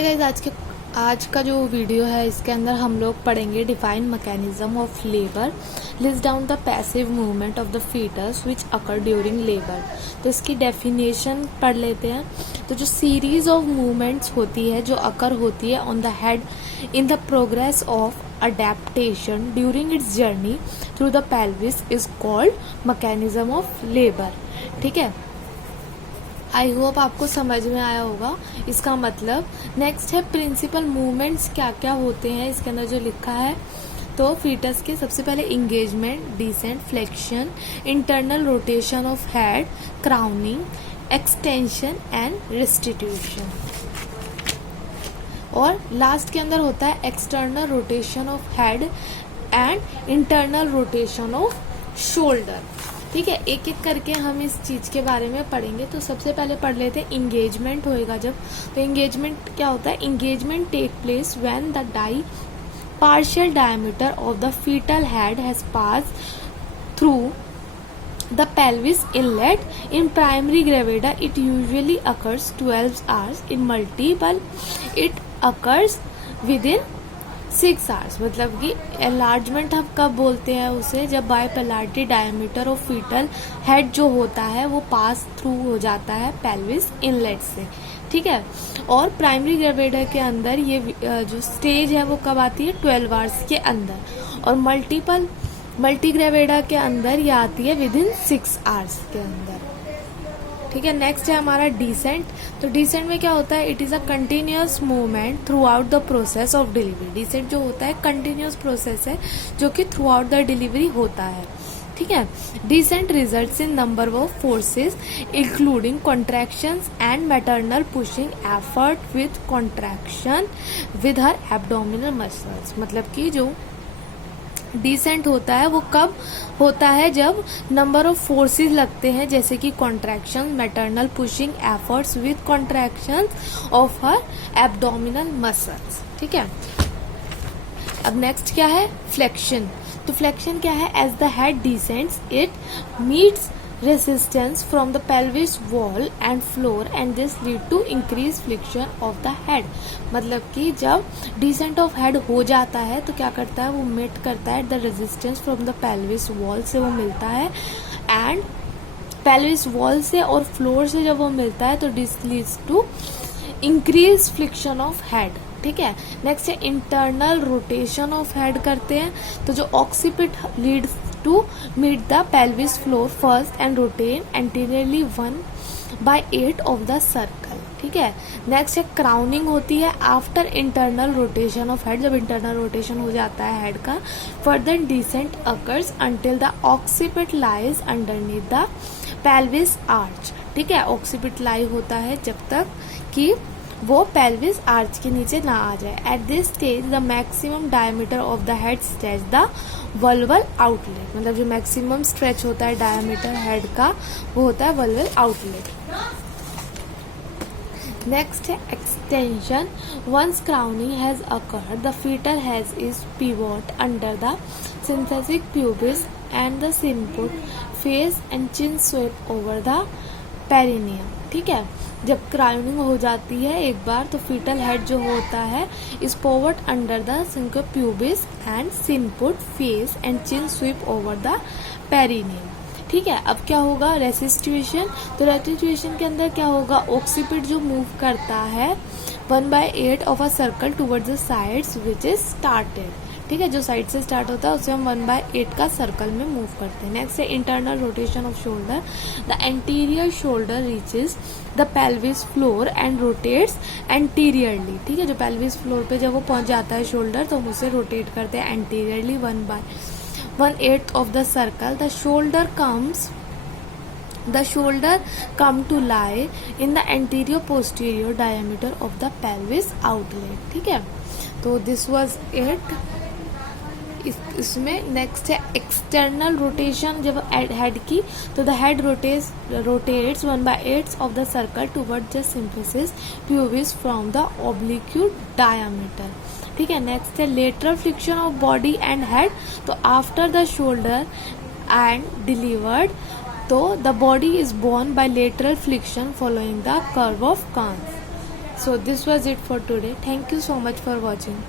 Hi guys, आज का जो वीडियो है इसके अंदर हम लोग पढ़ेंगे define mechanism of labour, list down the passive movement of the foetus which occur during labour. तो इसकी डेफिनेशन पढ़ लेते हैं। तो जो सीरीज ऑफ मूवमेंट्स होती है जो अकर होती है on the head in the progress of adaptation during its journey through the pelvis is called mechanism of labour. ठीक है, आई होप आपको समझ में आया होगा इसका मतलब। नेक्स्ट है प्रिंसिपल मूवमेंट्स क्या क्या होते हैं इसके अंदर जो लिखा है। तो फीटस के सबसे पहले engagement, descent, flexion, internal rotation of head, crowning, extension and restitution. और लास्ट के अंदर होता है external rotation of head and internal rotation of shoulder. ठीक है, एक एक करके हम इस चीज के बारे में पढ़ेंगे। तो सबसे पहले पढ़ लेते हैं इंगेजमेंट होएगा जब। तो इंगेजमेंट क्या होता है? Engagement take place when the partial diameter of the fetal head has passed through the pelvis inlet. In primary gravida it usually occurs 12 hours. In multiple it occurs within 6 hours। मतलब कि enlargement हम कब बोलते हैं उसे? जब बायपेलाटी diameter of foetal head जो होता है वो पास थ्रू हो जाता है पेल्विस इनलेट से। ठीक है, और प्राइमरी ग्रेविडा के अंदर ये जो स्टेज है वो कब आती है? 12 आवर्स के अंदर। और मल्टी ग्रेविडा के अंदर ये आती है विद इन 6 आवर्स के अंदर। ठीक है, नेक्स्ट है हमारा डिसेंट। तो डिसेंट में क्या होता है? It is a continuous movement throughout the process of delivery. Descent जो होता है कंटिन्यूअस प्रोसेस है जो कि थ्रू आउट द डिलीवरी होता है। ठीक है, descent results in number of forces including contractions and maternal pushing effort with contraction with her abdominal muscles. मतलब कि जो डिसेंट होता है वो कब होता है? जब नंबर ऑफ फोर्सेस लगते हैं, जैसे कि contraction, maternal pushing efforts with contraction of her abdominal muscles. ठीक है, अब नेक्स्ट क्या है? फ्लेक्शन। तो फ्लेक्शन क्या है? As the head descends it meets resistance from the pelvis wall and floor and this lead to increased flexion of the head। मतलब कि जब descent of head हो जाता है तो क्या करता है? वो meet करता है the resistance from the pelvis wall से वो मिलता है and pelvis wall से और floor से जब वो मिलता है तो this leads to increased flexion of head। ठीक है, नेक्स्ट है इंटरनल रोटेशन ऑफ हेड करते हैं। तो जो occiput leads to meet the pelvis floor first and rotate anteriorly 1/8 of the circle. ठीक है, नेक्स्ट है क्राउनिंग होती है after internal rotation of head. जब इंटरनल रोटेशन हो जाता है हेड का, further descent occurs until the occiput lies underneath the pelvis arch. ठीक है, ऑक्सीपिट लाई होता है जब तक कि वो पेल्विस आर्च के नीचे ना आ जाए। At this stage the maximum diameter of the head stretch the vulval outlet. मतलब जो मैक्सिमम स्ट्रेच होता है डायमीटर हेड का वो होता है वल्वल आउटलेट। नेक्स्ट है extension. Once crowning has occurred the foetal has is pivot under the symphysis pubis and the sinciput face and chin sweep over the perineum. ठीक है, जब क्राउनिंग हो जाती है एक बार तो फीटल हेड जो होता है is pivoted under the symphysis pubis and sinciput face and chin sweep over the perineum. ठीक है, अब क्या होगा? रेसिस्ट्यूशन। तो रेसिस्ट्यूशन के अंदर क्या होगा? ऑक्सीपिट जो मूव करता है 1/8 of a circle towards the sides which is started. ठीक है, जो साइड से स्टार्ट होता है उसे हम 1/8 का सर्कल में मूव करते हैं। नेक्स्ट है internal rotation of shoulder. The anterior shoulder reaches the pelvis floor and rotates anteriorly. ठीक है, जो पेल्विस फ्लोर पे जब वो पहुंच जाता है शोल्डर तो हम उसे रोटेट करते हैं anteriorly 1/8 of the circle. The shoulder come to lie in the anterior posterior diameter of the pelvis outlet। ठीक है, तो दिस वाज इट। इसमें नेक्स्ट है एक्सटर्नल रोटेशन। जब हेड की तो the head rotates 1/8 of the circle toward the symphysis pubis from the oblique diameter. ठीक है, नेक्स्ट है lateral friction of body and head. तो after the shoulder and delivered तो the body is borne by lateral friction following the curve of Kans। So this was it for today. Thank you so much for watching.